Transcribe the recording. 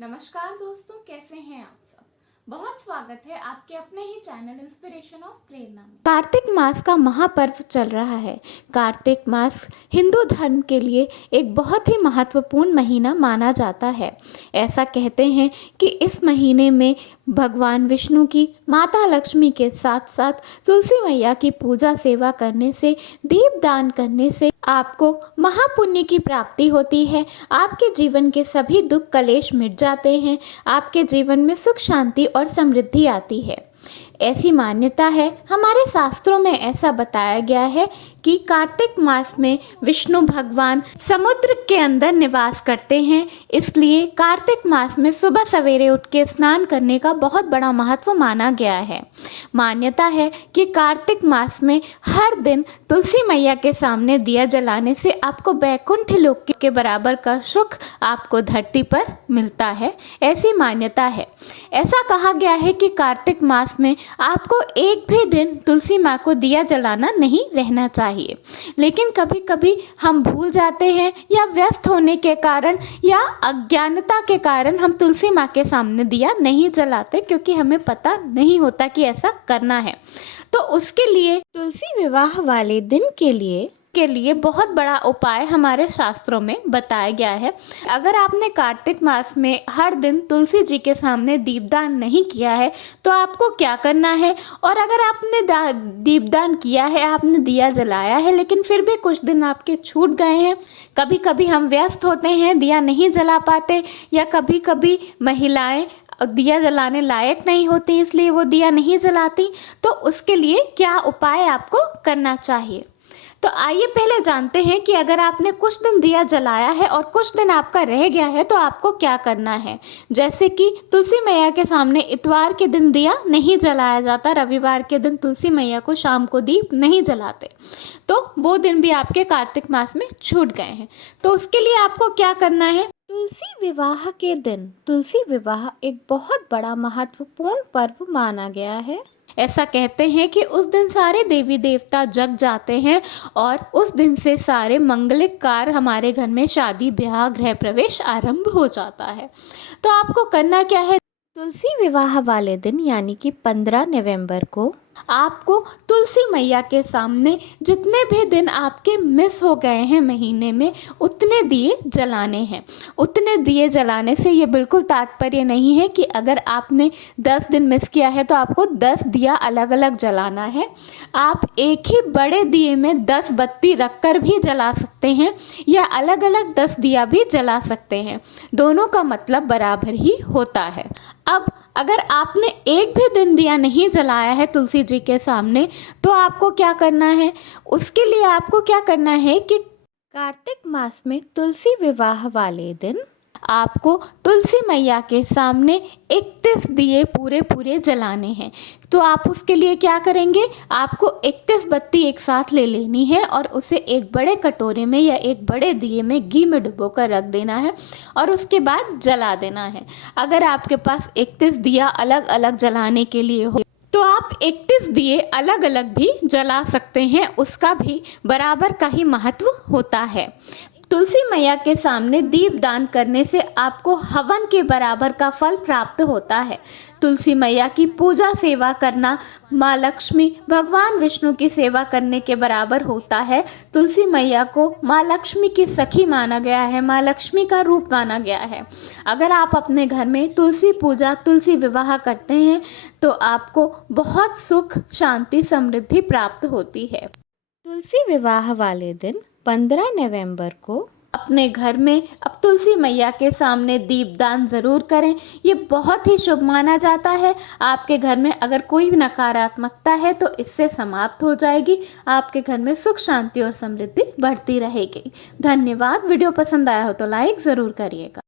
नमस्कार दोस्तों, कैसे हैं आप सब। बहुत स्वागत है आपके अपने ही चैनल इंस्पिरेशन ऑफ प्रेरणा में। कार्तिक मास का महापर्व चल रहा है। कार्तिक मास हिंदू धर्म के लिए एक बहुत ही महत्वपूर्ण महीना माना जाता है। ऐसा कहते हैं कि इस महीने में भगवान विष्णु की माता लक्ष्मी के साथ साथ तुलसी मैया की पूजा सेवा करने से, दीपदान करने से आपको महापुण्य की प्राप्ति होती है। आपके जीवन के सभी दुख कलेश मिट जाते हैं। आपके जीवन में सुख शांति और समृद्धि आती है। ऐसी मान्यता है, हमारे शास्त्रों में ऐसा बताया गया है कि कार्तिक मास में विष्णु भगवान समुद्र के अंदर निवास करते हैं। इसलिए कार्तिक मास में सुबह सवेरे उठ के स्नान करने का बहुत बड़ा महत्व माना गया है। मान्यता है कि कार्तिक मास में हर दिन तुलसी मैया के सामने दिया जलाने से आपको वैकुंठ लोक के बराबर का सुख आपको धरती पर मिलता है। ऐसी मान्यता है। ऐसा कहा गया है कि कार्तिक मास में आपको एक भी दिन तुलसी माँ को दिया जलाना नहीं रहना चाहिए। लेकिन कभी कभी हम भूल जाते हैं या व्यस्त होने के कारण या अज्ञानता के कारण हम तुलसी माँ के सामने दिया नहीं जलाते, क्योंकि हमें पता नहीं होता कि ऐसा करना है। तो उसके लिए तुलसी विवाह वाले दिन के लिए बहुत बड़ा उपाय हमारे शास्त्रों में बताया गया है। अगर आपने कार्तिक मास में हर दिन तुलसी जी के सामने दीपदान नहीं किया है तो आपको क्या करना है, और अगर आपने दीपदान किया है, आपने दिया जलाया है, लेकिन फिर भी कुछ दिन आपके छूट गए हैं, कभी कभी हम व्यस्त होते हैं, दिया नहीं जला पाते, या कभी कभी महिलाएं दिया जलाने लायक नहीं होती इसलिए वो दिया नहीं जलाती, तो उसके लिए क्या उपाय आपको करना चाहिए। तो आइए पहले जानते हैं कि अगर आपने कुछ दिन दिया जलाया है और कुछ दिन आपका रह गया है तो आपको क्या करना है। जैसे कि तुलसी मैया के सामने इतवार के दिन दिया नहीं जलाया जाता, रविवार के दिन तुलसी मैया को शाम को दीप नहीं जलाते, तो वो दिन भी आपके कार्तिक मास में छूट गए हैं। तो उसके लिए आपको क्या करना है। तुलसी विवाह के दिन, तुलसी विवाह एक बहुत बड़ा महत्वपूर्ण पर्व माना गया है। ऐसा कहते हैं कि उस दिन सारे देवी देवता जग जाते हैं और उस दिन से सारे मंगलिक कार्य हमारे घर में, शादी ब्याह गृह प्रवेश आरंभ हो जाता है। तो आपको करना क्या है। तुलसी विवाह वाले दिन यानी कि 15 नवंबर को आपको तुलसी मैया के सामने जितने भी दिन आपके मिस हो गए हैं महीने में, उतने दिए जलाने हैं। उतने दिए जलाने से ये बिल्कुल तात्पर्य नहीं है कि अगर आपने 10 दिन मिस किया है तो आपको 10 दिया अलग अलग जलाना है। आप एक ही बड़े दिए में 10 बत्ती रखकर भी जला सकते हैं, या अलग अलग 10 दिया भी जला सकते हैं। दोनों का मतलब बराबर ही होता है। अब अगर आपने एक भी दिन दिया नहीं जलाया है तुलसी जी के सामने, तो आपको क्या करना है। उसके लिए आपको क्या करना है कि कार्तिक मास में तुलसी विवाह वाले दिन आपको तुलसी मैया के सामने 31 दिए पूरे जलाने हैं। तो आप उसके लिए क्या करेंगे, आपको 31 बत्ती एक साथ ले लेनी है और उसे एक बड़े कटोरे में या एक बड़े दिए में घी में डुबोकर रख देना है और उसके बाद जला देना है। अगर आपके पास 31 दिया अलग अलग जलाने के लिए हो तो आप 31 दिए अलग अलग भी जला सकते हैं, उसका भी बराबर का ही महत्व होता है। तुलसी मैया के सामने दीपदान करने से आपको हवन के बराबर का फल प्राप्त होता है। तुलसी मैया की पूजा सेवा करना माँ लक्ष्मी, भगवान विष्णु की सेवा करने के बराबर होता है। तुलसी मैया को माँ लक्ष्मी की सखी माना गया है, माँ लक्ष्मी का रूप माना गया है। अगर आप अपने घर में तुलसी पूजा, तुलसी विवाह करते हैं तो आपको बहुत सुख शांति समृद्धि प्राप्त होती है। तुलसी विवाह वाले दिन 15 नवंबर को अपने घर में अब तुलसी मैया के सामने दीपदान ज़रूर करें। ये बहुत ही शुभ माना जाता है। आपके घर में अगर कोई नकारात्मकता है तो इससे समाप्त हो जाएगी। आपके घर में सुख शांति और समृद्धि बढ़ती रहेगी। धन्यवाद। वीडियो पसंद आया हो तो लाइक ज़रूर करिएगा।